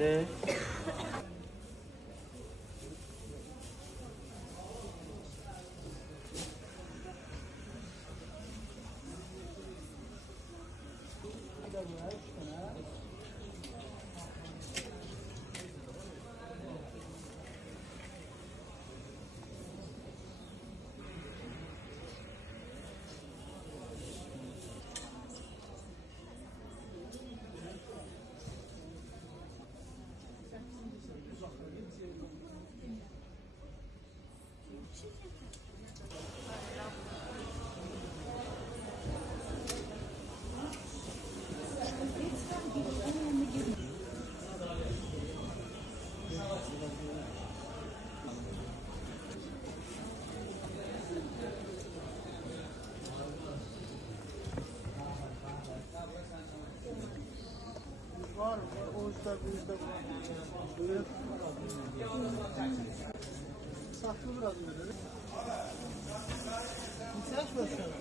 edəcək. Var, oğuzda bizde var. Buyur. Saklı biraz verelim. Mesaj versene.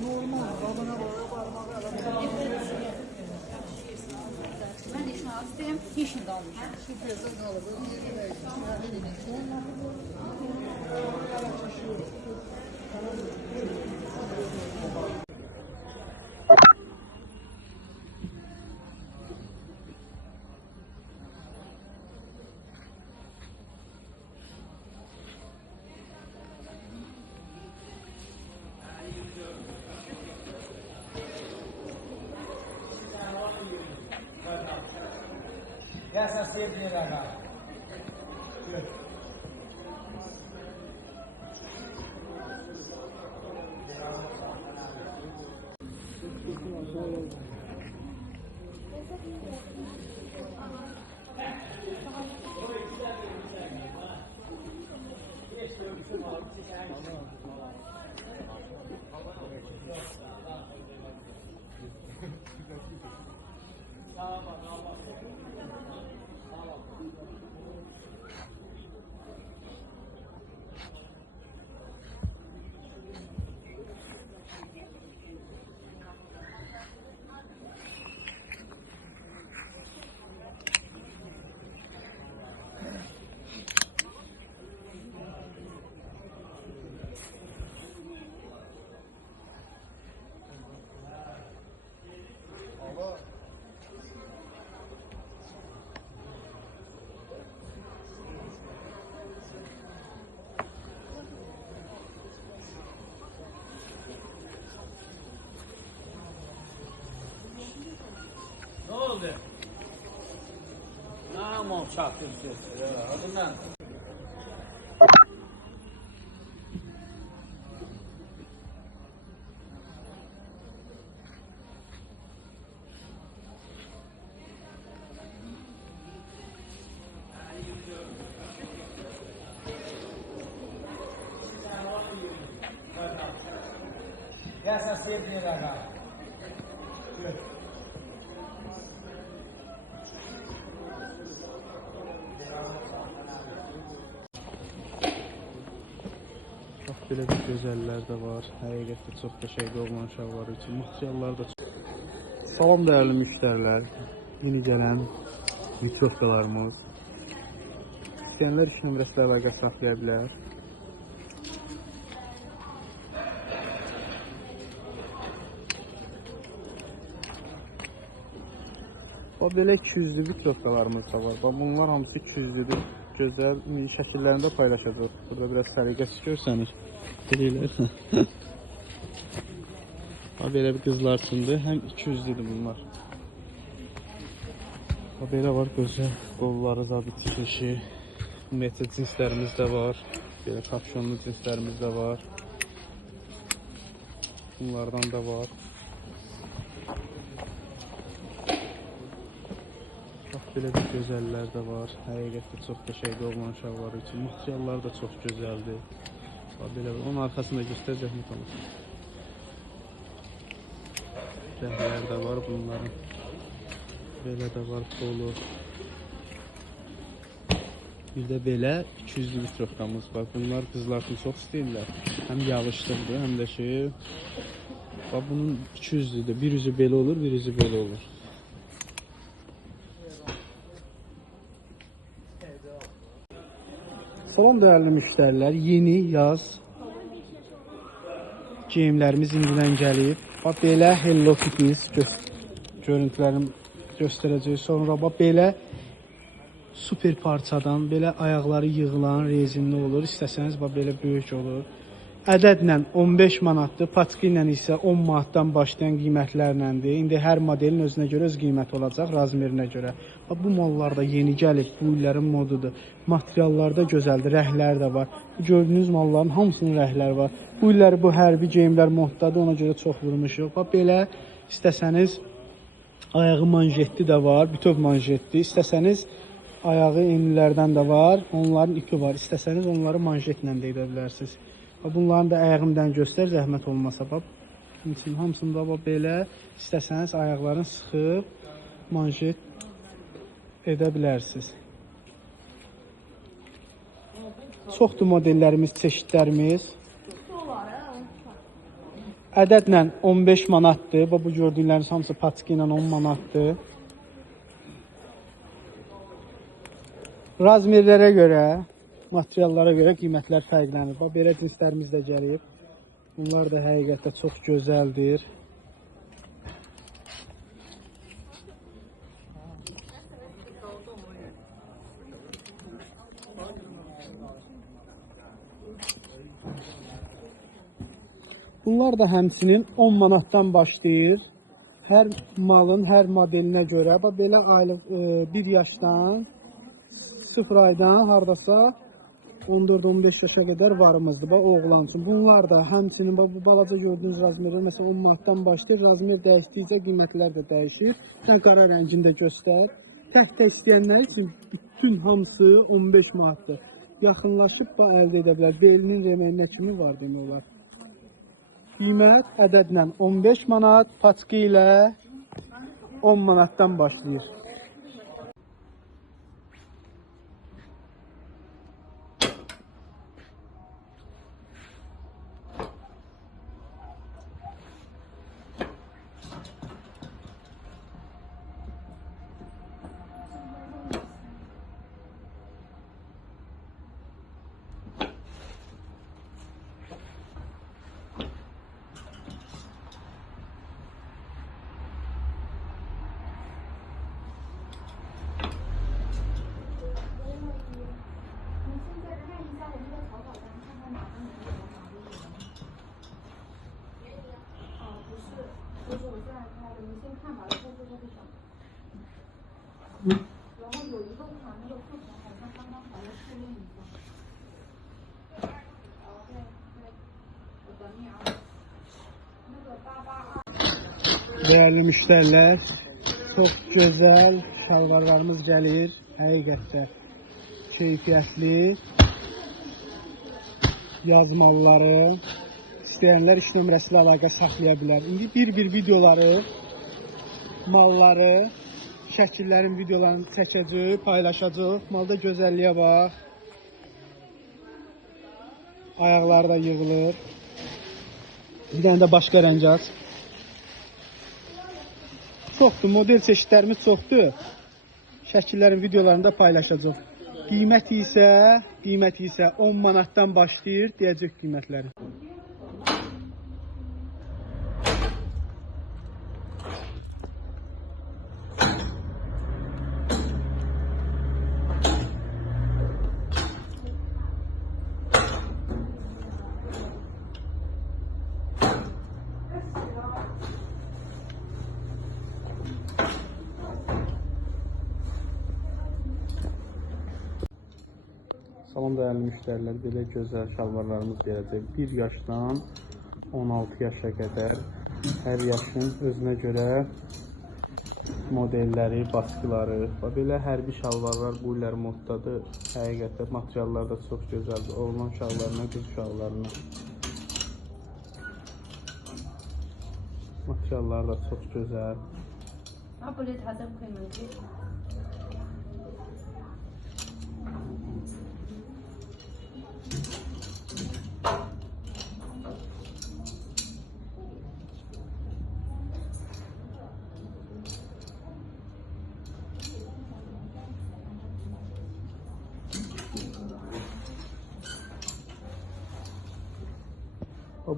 Normal, babana boya parmağı alalım. Ben de şunu astayım, hiç mi kalmayacağım? Şu piyasa kalıbı, Ya sasiyet ne kadar? Ne oldu? Namam çaktın siz. Adından. Ya sasiyet ne kadar? Bax, belə bir gözəllər də var. Həqiqətdə çox qəşəng oğlan uşaqları üçün. Materiallar da çox. Salam dəyərli müştərilər. Yeni gələn mikroskalarımız. İstəyənlər 2 nömrəsilə əlaqə saxlaya bilər. O belə 200'lü vitrovkalarımız da var. Bax bunlar hamısı 200'lüdür. Gözəl şəkillərində paylaşacağıq. Burada biraz təriqət görsəniz. Deyirlər. Bax belə bir qızlar üçündür. Həm 200'lüdür bunlar. Bax belə var gözəl qolları zabit tikilişi. Ümumiyyətlə cinslərimiz də var. Belə kapşonlu cinslərimiz də var. Bunlardan da var. Bax belə bir gözəllər də var. Həqiqətdə çox qəşəng oğlan uşaqları üçün. Materiallar da çox gözəldir. Bax belə onun arxasında göstərəcək mi tanış? Rəhlər də var bunların. Belə də var polo. Bir də belə 200'lü vitrovkamız var. Bunlar qızlar üçün çox istəyirlər. Həm yağışlıqdır, həm də şey. Bax bunun 200'lüdür. Bir üzü belə olur, bir üzü belə olur. Salam dəyərli müştərilər, yeni yaz geyimlərimiz indidən gəlib. Bax belə Hello Kitties görüntülərini göstərəcək. Sonra bax belə super parçadan, belə ayaqları yığılan rezinli olur. İstəsəniz bax belə böyük olur. Ədədlə 15 manatdır, paçka ilə isə 10 manatdan başlayan qiymətlərləndir. İndi hər modelin özünə görə öz qiyməti olacaq, razmerinə görə. Bu mallar da yeni gəlib, bu illərin modudur. Materiallarda gözəldir, rəhlər də var. Gördüyünüz malların hamısının rəhləri var. Bu illəri bu hərbi geyimlər moddadır, ona görə çox vurmuşuq. Bax belə istəsəniz ayağı manjetli də var, bütöv manjetli. İstəsəniz ayağı enlilərdən də var, onların ipi var. İstəsəniz onları manjetlə də edə bilərsiniz. Bunların da ayağımdan göstər, zəhmət olmasa. Hamısında belə istəsəniz ayaqlarını sıxıb manjet edə bilərsiniz. Çoxdur modellərimiz, çeşidlərimiz. Ədədlə 15 manatdır. Bu gördükləriniz hamısı paçka ilə 10 manatdır. Razmerlərə görə, materiallara görə qiymətlər fərqlənir. Bax, belə cinslərimiz də gəlib. Bunlar da həqiqətdə çox gözəldir. Bunlar da həmçinin 10 manatdan başlayır. Hər malın, hər modelinə görə. Bax, belə aylıq 1 yaşdan 0 aydan haradasa 14-15 yaşa qədər varımızdır. Bax, oğlan üçün. Bunlar da həmçinin bu balaca gördüyünüz razmerlər məsələn 10 manatdan başlayır. Razmer dəyişdikcə qiymətlər də dəyişir. Sən qara rəngində göstər. Tək-tək istəyənlər üçün bütün hamısı 15 manatdır. Yaxınlaşıb əldə edə bilər. Belinin reməyinə kimi var demək olar. Qiymət ədədlə 15 manat, paçka ilə 10 manatdan başlayır. Değerli müşteriler, çok güzel şalvarlarımız gelir. Həqiqətdə keyfiyyətli yazmaları istəyənlər iş nömrəsi ilə əlaqə saxlaya bilər. İndi bir videoları, malları, şəkillərin videolarını çəkəcək, paylaşacaq. Malda gözəlliyə bax. Ayaqları da yığılır. Bir dənə də başqa rəng aç. Çoxdur, model çeşidlərimiz çoxdur. Şəkillərin videolarını da paylaşacaq. Qiyməti isə 10 manatdan başlayır deyəcək qiymətləri. Salam dəyərli müştərilər, belə gözəl şalvarlarımız gələcək. 1 yaşdan 16 yaşa qədər hər yaşın özünə görə modelləri, baskıları və belə hərbi şalvarlar bu illər moddadır. Həqiqətən materiallar da çox gözəldir. Oğlan uşaqlarına, qız uşaqlarına. Materiallar da çox gözəl. Ha böyle taze kıymetli.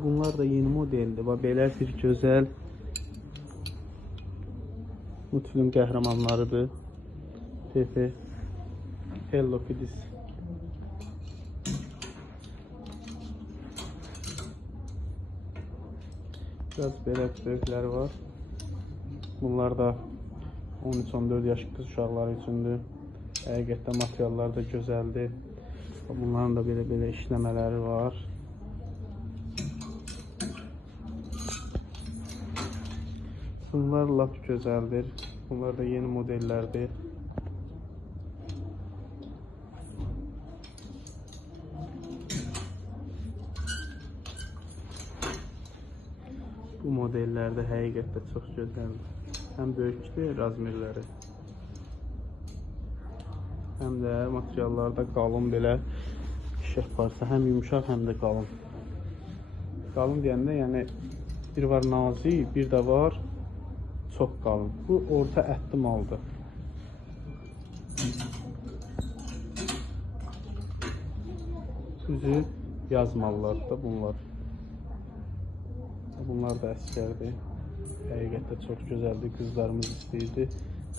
Bunlar da yeni modeldir və belə bir gözəl multfilm qəhrəmanlarıdır. Pepe, Hello Kitty. Biraz belə böyükləri var. Bunlar da 13-14 yaş qız uşaqları üçündür. Həqiqətən materiallar da gözəldir. Bunların da belə işləmələri var. Bunlar lap gözəldir. Bunlar da yeni modellərdir. Bu modellər də həqiqətən çox gözəldir. Həm böyükdür razmerləri. Həm də materiallarda qalın belə işıq varsa, həm yumuşaq, həm də qalın. Qalın deyəndə, yəni bir var nazik, bir də var çox qalın. Bu orta ətli maldır. Üzü yazmalılar da bunlar. Bunlar da əskərdir. Həqiqətdə çox gözəldir. Qızlarımız istəyirdi.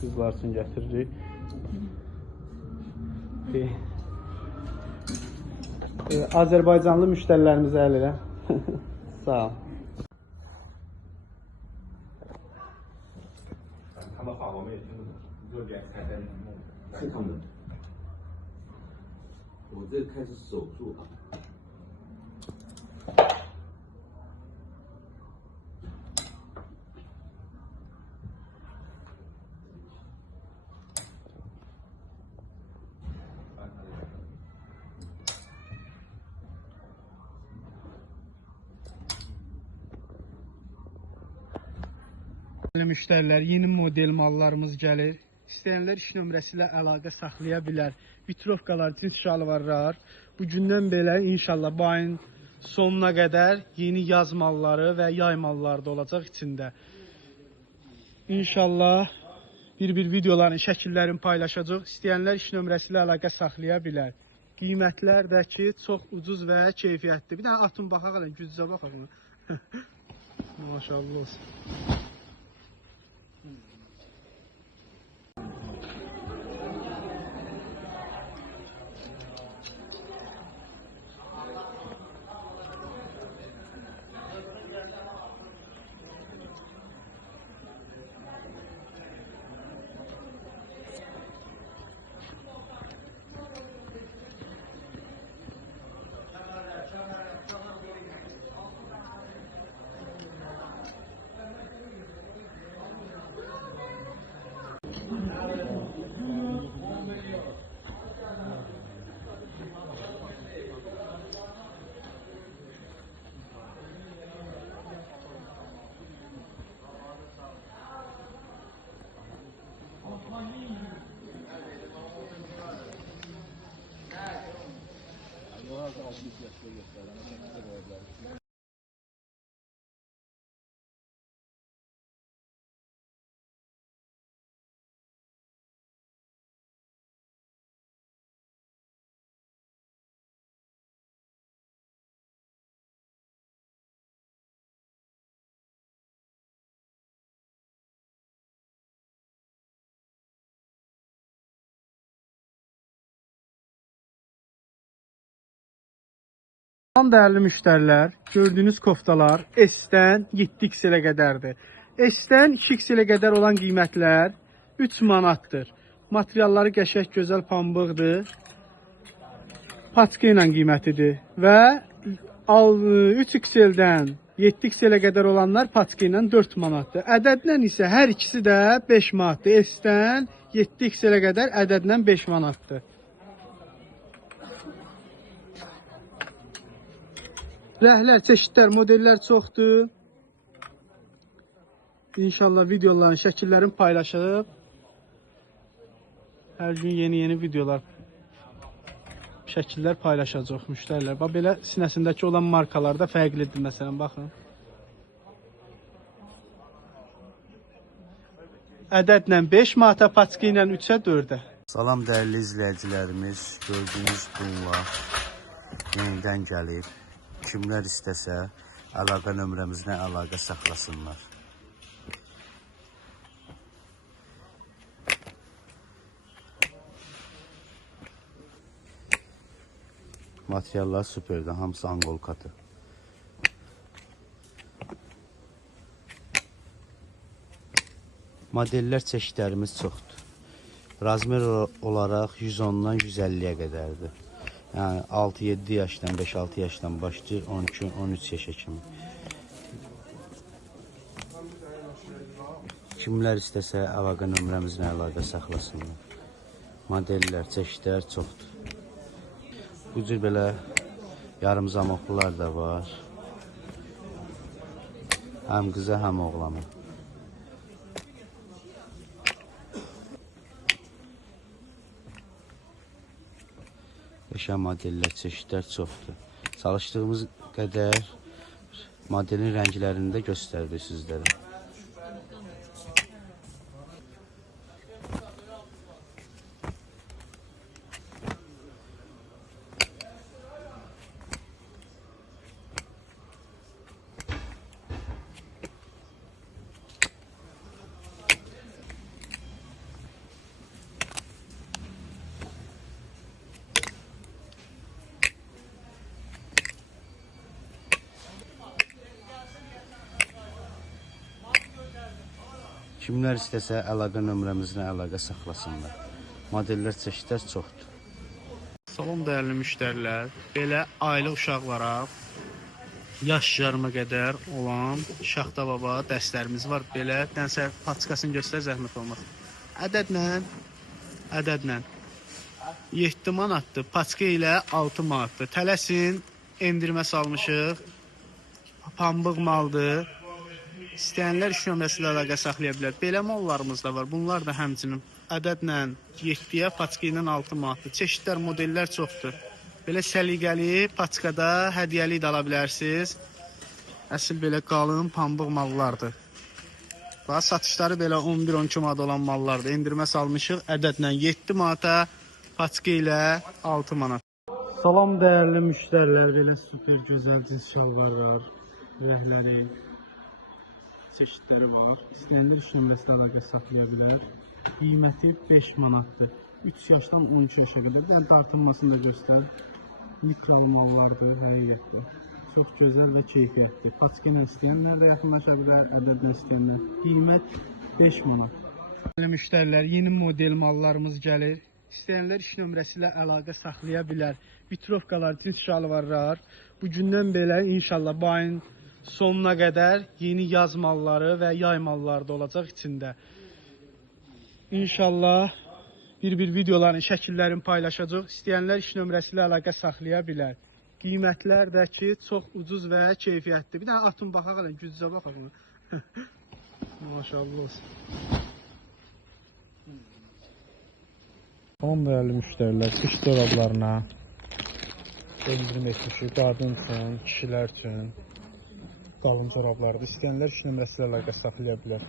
Qızlar üçün gətiririk. Azərbaycanlı müştərilərimizə əl elə. Sağ ol. 他们话我们也听不懂，就脸才在是他们。我这开始手术啊。Müştərilər, yeni model mallarımız gəlir. İstəyənlər iş nömrəsi ilə əlaqə saxlaya bilər. Vitrovkalar, cins şalvarlar. Bugündən belə inşallah bu ayın sonuna qədər yeni yaz malları və yay malları da olacaq içində. İnşallah bir videoların, şəkillərini paylaşacaq. İstəyənlər iş nömrəsi ilə əlaqə saxlaya bilər. Qiymətlər də ki, çox ucuz və keyfiyyətli. Bir dənə atın baxaq, gücüzə baxaq buna. Maşallah olsun. Salam dəyərli müştərilər, gördüyünüz koftalar S-dən 7X-ə qədərdir. S-dən 2X-ə qədər olan qiymətlər 3 manatdır. Materialları qəşəng, gözəl pambıqdır. paçka ilə qiymətidir və 3XL-dən 7XL-ə qədər olanlar paçka ilə 4 manatdır. Ədədlə isə hər ikisi də 5 manatdır. S-dən 7XL-ə qədər ədədlə 5 manatdır. Rəhlər, çeşidlər, modellər çoxdur. İnşallah videoların, şəkillərini paylaşıb hər gün yeni videolar, şəkillər paylaşacaq müştərilər. Bax, belə sinəsindəki olan markalar da fərqlidir. Məsələn, baxın. Ədədlə 5 manata, paçka ilə 3-ə 4-ə. Salam dəyərli izləyicilərimiz, gördüyünüz bunlar yenidən gəlib. Kimlər istəsə əlaqə nömrəmizlə əlaqə saxlasınlar. Materiallar süperdir, hamısı angolkatı. Modellər, çeşidlərimiz çoxdur. Razmer olaraq 110-dan 150-yə qədərdir. Yəni 6-7 yaşdan, 5-6 yaşdan başlayır 12-13 yaşa kimi. Kimlər istəsə əlaqə nömrəmizlə əlaqə saxlasınlar. Modellər, çeşidlər çoxdur. Bu cür belə yarım zamoklular da var. Həm qıza, həm oğlana. Qəşəng modellər, çeşidlər çoxdur. Çalışdığımız qədər modelin rənglərini də göstərdik sizlərə. Kimlər istəsə əlaqə nömrəmizlə əlaqə saxlasınlar. Modellər, çeşidlər çoxdur. Salam dəyərli müştərilər. Belə ailə uşaqlara yaş yarıma qədər olan şaxta baba dəstlərimiz var. Belə dənsə paçkasını göstər, zəhmət olmaz. Ədədlə 7 manatdır. Paçka ilə 6 manatdır. Tələsin, endirmə salmışıq. Pambıq maldır. İstəyənlər iş nömrəsi ilə əlaqə saxlaya bilər. Belə mallarımız da var. Bunlar da həmçinin ədədlə 7-yə, paçka ilə 6 manatdır. Çeşidlər, modellər çoxdur. Belə səliqəli, paçkada hədiyyəli də ala bilərsiniz. Əsl belə qalın, pambıq mallardır. Bax, satışları belə 11-12 manat olan mallardır. Endirmə salmışıq. Ədədlə 7 manata, paçka ilə 6 manat. Salam dəyərli müştərilər. Belə super gözəl cins şalvarlar, rəhləri, çeşidləri var. İstəyənlər iş nömrəsilə əlaqə saxlaya bilər. Qiyməti 5 manatdır. 3 yaşdan 13 yaşa qədər. Ben dartınmasını da göstər. Mikralı mallardır, həqiqətdir. Çox gözəl və keyfiyyətli. Paçka ilə istəyənlər də yaxınlaşa bilər, ədədlə istəyənlər. Qiymət 5 manat. Dəyərli müştərilər, yeni model mallarımız gəlir. İstəyənlər iş nömrəsi ilə əlaqə saxlaya bilər. Vitrovkalar, cins şalvarlar. Bugündən belə inşallah bu ayın sonuna qədər yeni yaz malları və yay malları da olacaq içində. İnşallah bir videoların, şəkillərini paylaşacaq. İstəyənlər iş nömrəsi ilə əlaqə saxlaya bilər. Qiymətlər də ki, çox ucuz və keyfiyyətli. Bir dənə atın baxaq, gücüzə baxaq. Maşallah olsun. Salam dəyərli müştərilər, qış dolablarına endirim etmişik. Qadın üçün, kişilər üçün qalın corablardır. İstəyənlər iş nömrəsi ilə əlaqə saxlaya bilər.